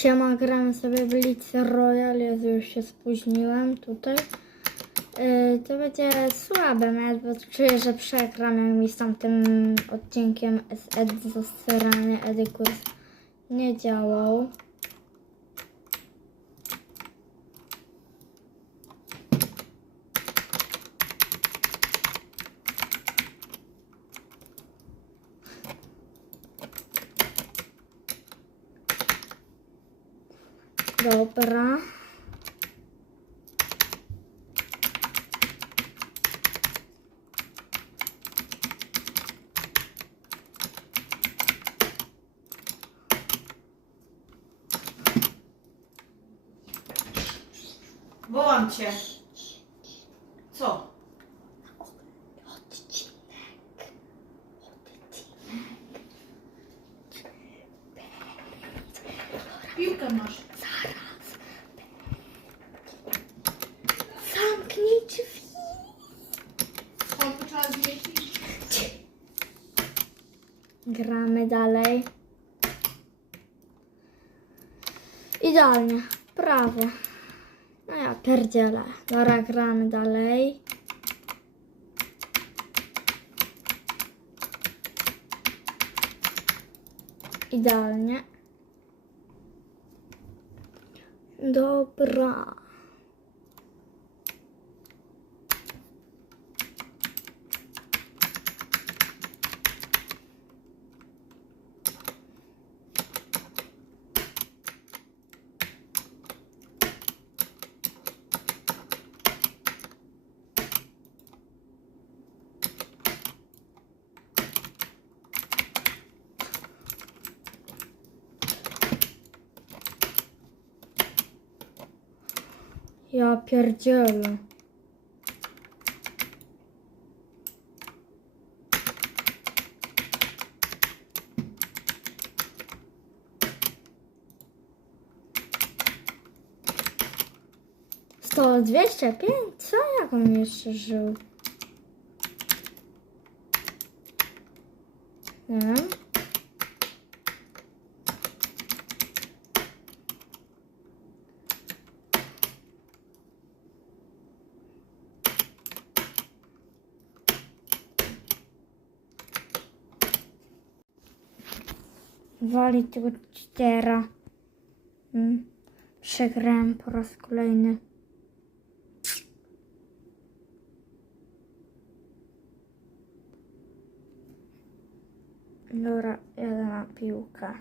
Siema, gramy sobie Blitz Royal, ja już się spóźniłem tutaj. Yy, to będzie słabe mecz, bo czuję, że przegram jak mi z tamtym odcinkiem z Ed zasrany Edykurs nie działał. Dobra. Wołam cię. Co? Piłkę masz. Gramy dalej. Idealnie. Prawie. No ja pierdzielę. Dobra, gramy dalej. Idealnie. Dobra. Ja pierdzielę. Sto dwieście pięć? Co? Jak on jeszcze żył? Nie. wali tego cheatera. Hmm. Przegrałem po raz kolejny. Dobra, jedna piłka.